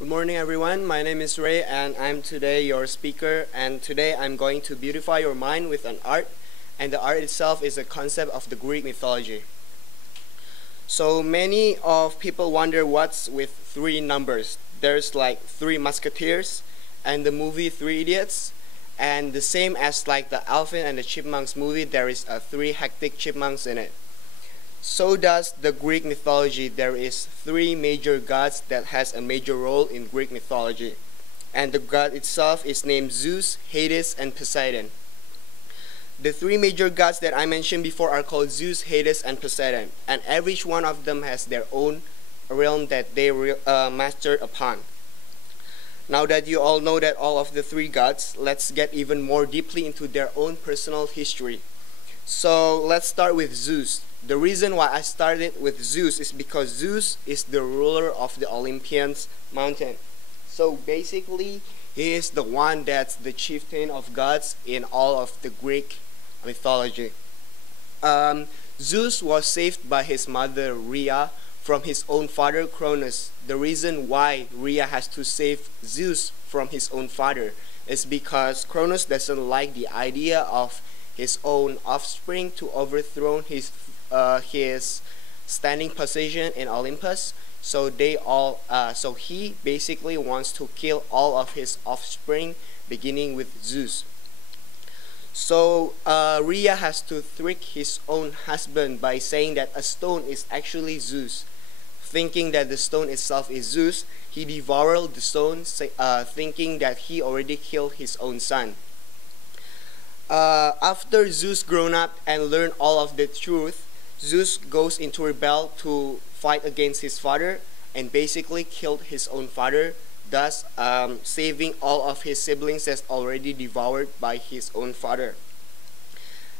Good morning, everyone. My name is Ray, and I'm today your speaker. And today I'm going to beautify your mind with an art, and the art itself is a concept of the Greek mythology. So many of people wonder what's with three numbers. There's like three musketeers, and the movie Three Idiots, and the same as like the Alvin and the Chipmunks movie, there is a three hectic chipmunks in it. So does the Greek mythology. There is three major gods that has a major role in Greek mythology. And the god itself is named Zeus, Hades, and Poseidon. The three major gods that I mentioned before are called Zeus, Hades, and Poseidon. And every one of them has their own realm that they mastered upon. Now that you all know that all of the three gods, let's get even more deeply into their own personal history. So let's start with Zeus. The reason why I started with Zeus is because Zeus is the ruler of the Olympian mountain. So basically, he is the one that's the chieftain of gods in all of the Greek mythology. Zeus was saved by his mother Rhea from his own father Cronus. The reason why Rhea has to save Zeus from his own father is because Cronus doesn't like the idea of his own offspring to overthrow his standing position in Olympus. So he basically wants to kill all of his offspring, beginning with Zeus. So Rhea has to trick his own husband by saying that a stone is actually Zeus. Thinking that the stone itself is Zeus, he devoured the stone, thinking that he already killed his own son. After Zeus grown up and learned all of the truth, Zeus goes into rebel to fight against his father and basically killed his own father, thus saving all of his siblings that's already devoured by his own father.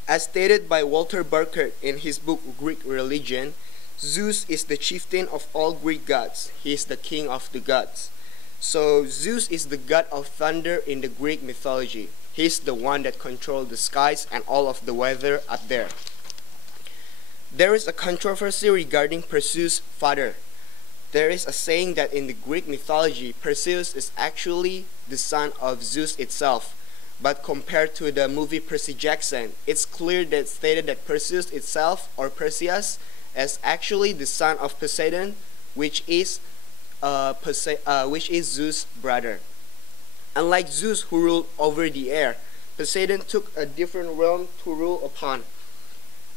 As stated by Walter Burkert in his book Greek Religion, Zeus is the chieftain of all Greek gods. He is the king of the gods. So Zeus is the god of thunder in the Greek mythology. He's the one that controls the skies and all of the weather up there. There is a controversy regarding Perseus' father. There is a saying that in the Greek mythology, Perseus is actually the son of Zeus itself. But compared to the movie Percy Jackson, it's clear that stated that Perseus itself, or Perseus, is actually the son of Poseidon, which is Zeus' brother. Unlike Zeus, who ruled over the air, Poseidon took a different realm to rule upon.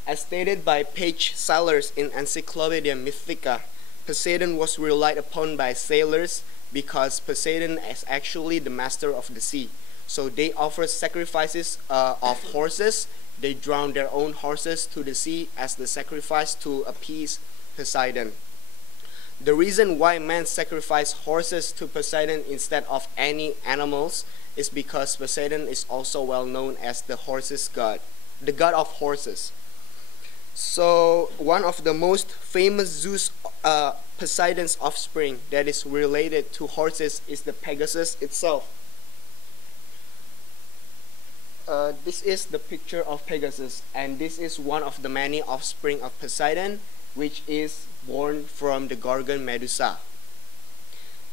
As stated by Page Sellers in Encyclopedia Mythica, Poseidon was relied upon by sailors because Poseidon is actually the master of the sea. So they offer sacrifices of horses. They drown their own horses to the sea as the sacrifice to appease Poseidon. The reason why men sacrifice horses to Poseidon instead of any animals is because Poseidon is also well known as the horses god, the god of horses. So one of the most famous Zeus, Poseidon's offspring that is related to horses is the Pegasus itself. This is the picture of Pegasus, and this is one of the many offspring of Poseidon, which is born from the Gorgon Medusa.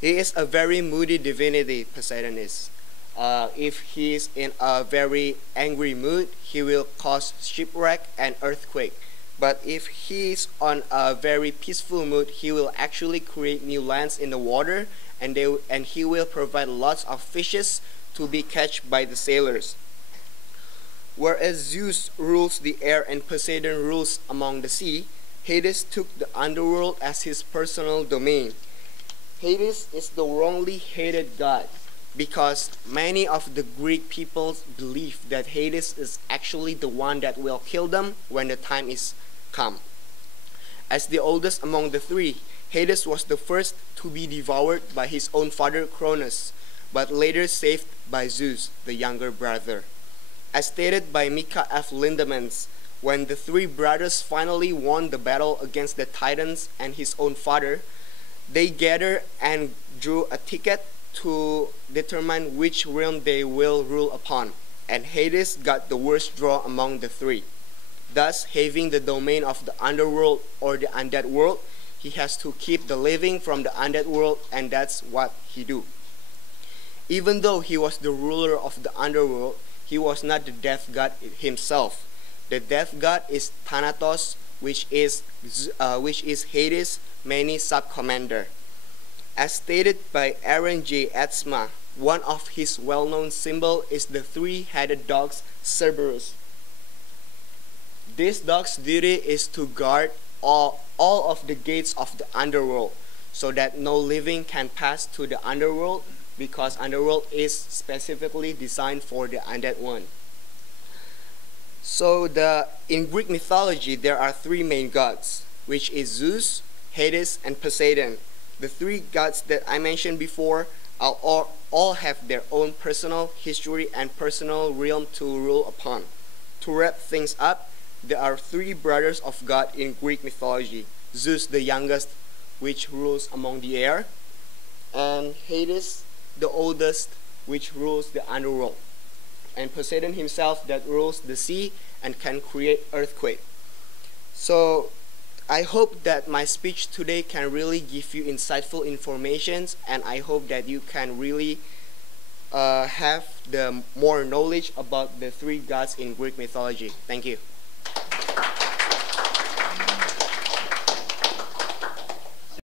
He is a very moody divinity, Poseidon is. If he is in a very angry mood, he will cause shipwreck and earthquake. But if he is on a very peaceful mood, he will actually create new lands in the water, and he will provide lots of fishes to be catched by the sailors. Whereas Zeus rules the air and Poseidon rules among the sea, Hades took the underworld as his personal domain. Hades is the wrongly hated god because many of the Greek peoples believe that Hades is actually the one that will kill them when the time is come. As the oldest among the three, Hades was the first to be devoured by his own father Cronus, but later saved by Zeus, the younger brother. As stated by Mika F. Lindemans, when the three brothers finally won the battle against the Titans and his own father, they gathered and drew a ticket to determine which realm they will rule upon, and Hades got the worst draw among the three. Thus, having the domain of the underworld or the undead world, he has to keep the living from the undead world, and that's what he do. Even though he was the ruler of the underworld, he was not the death god himself. The death god is Thanatos, which is Hades' main sub-commander. As stated by Aaron J. Atzma, one of his well-known symbols is the three-headed dog Cerberus. This dog's duty is to guard all of the gates of the underworld, so that no living can pass to the underworld, because underworld is specifically designed for the undead one. So in Greek mythology there are three main gods, which is Zeus, Hades, and Poseidon. The three gods that I mentioned before all have their own personal history and personal realm to rule upon. To wrap things up, there are three brothers of God in Greek mythology. Zeus the youngest, which rules among the air, and Hades the oldest, which rules the underworld, and Poseidon himself that rules the sea and can create earthquake. So I hope that my speech today can really give you insightful information, and I hope that you can really have the more knowledge about the three gods in Greek mythology. Thank you.